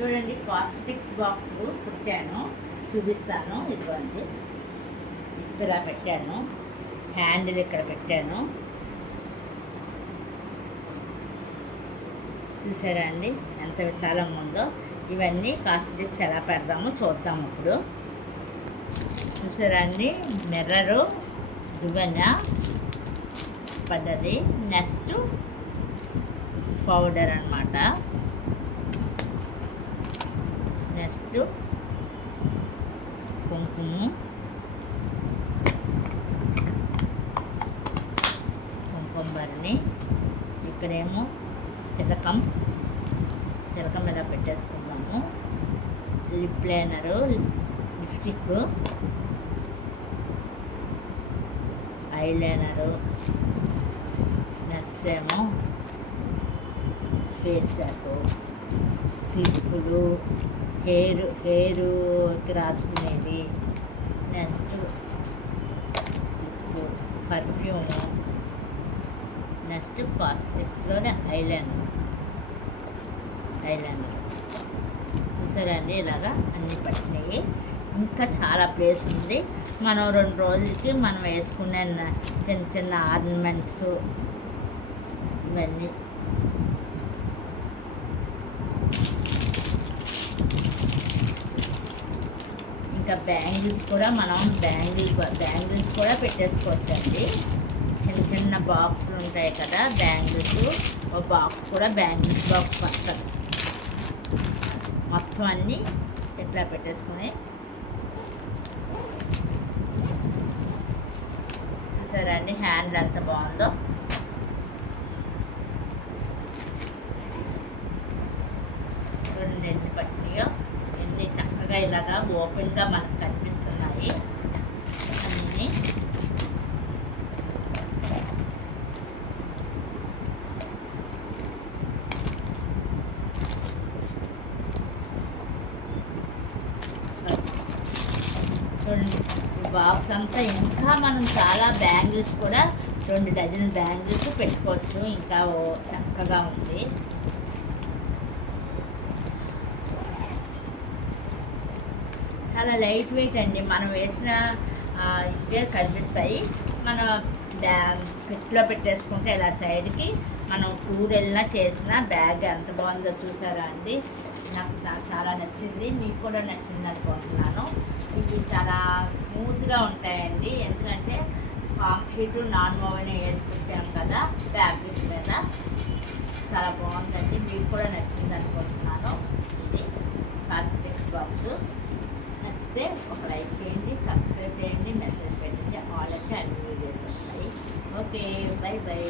చూడండి cosmetics box కుట్టాను, చూపిస్తాను. ఇదిగోండి, ఇలా పెట్టాను, హ్యాండిల్ ఇక్కడ పెట్టాను. చూసారా అండి ఎంత విశాలంగా ఉందో. ఇవన్నీ కాస్మెటిక్స్ ఎలా పెడదామో చూద్దాము ఇప్పుడు. చూసారా అండి, మిర్రరు దువ్వెన పడ్డది. నెక్స్ట్ పౌడర్ అన్నమాట. నెక్స్ట్ కుంకుమ, కుంకుమ భరణి. ఇక్కడేమో తిలకం ఇలా పెట్టేసుకుందాము. Lip liner, lipstick, eyeliner. Next ఏమో ఫేస్ ప్యాక్, క్లిప్పులు, హెయిర్కి రాసుకునేది. Next perfume. నెక్స్ట్ కాస్మెటిక్స్లోనే ఐలైనర్. చూసారా అండి, ఇలాగా అన్నీ పట్టినాయి. ఇంకా చాలా ప్లేస్ ఉంది. మనం 2 రోజులకి మనం వేసుకునే చిన్న చిన్న ఆర్నమెంట్స్ ఇవన్నీ. ఇంకా బ్యాంగిల్స్ కూడా మనం బ్యాంగిల్స్ కూడా పెట్టేసుకోవచ్చండి. చిన్న చిన్న బాక్సులు ఉంటాయి కదా బ్యాంగిల్స్, ఒక బాక్స్ కూడా బ్యాంగిల్స్ బాక్స్ మొత్తం అన్నీ ఇట్లా పెట్టేసుకుని. చూసారా అండి హ్యాండ్ ఎంత బాగుందో. చూడండి ఎన్ని పట్టినాయో, ఎన్ని చక్కగా ఇలాగా ఓపెన్గా మనకు కనిపిస్తున్నాయి అన్నీ. చూడండి ఈ బాక్స్ అంతా. ఇంకా మనం చాలా బ్యాంగిల్స్ కూడా 2 డజన్ బ్యాంగిల్స్ పెట్టుకోవచ్చు. ఇంకా చక్కగా ఉంది. చాలా లైట్ వెయిట్ అండి. మనం వేసిన ఇవే కనిపిస్తాయి. మన పెట్టులో పెట్టేసుకుంటే ఇలా సైడ్కి మనం టూర్ వెళ్ళినా చేసిన బ్యాగ్ ఎంత బాగుందో చూసారా అండి. నాకు చాలా నచ్చింది, మీకు కూడా నచ్చింది అనుకుంటున్నాను. ఇవి చాలా స్మూత్గా ఉంటాయండి, ఎందుకంటే ఫామ్ షీటు నాన్ ఓవెన్ వేసుకుంటాం కదా ఫ్యాబ్రిక్ మీద. చాలా బాగుందండి, మీకు కూడా నచ్చింది అనుకుంటున్నాను. ఇది కాస్మెటిక్స్ బాక్స్. నచ్చితే ఒక లైక్ చేయండి, సబ్స్క్రైబ్ చేయండి, మెసేజ్ పెట్టండి. ఆల్ అంటే అన్ని వీడియోస్ వస్తాయి. Okay, by.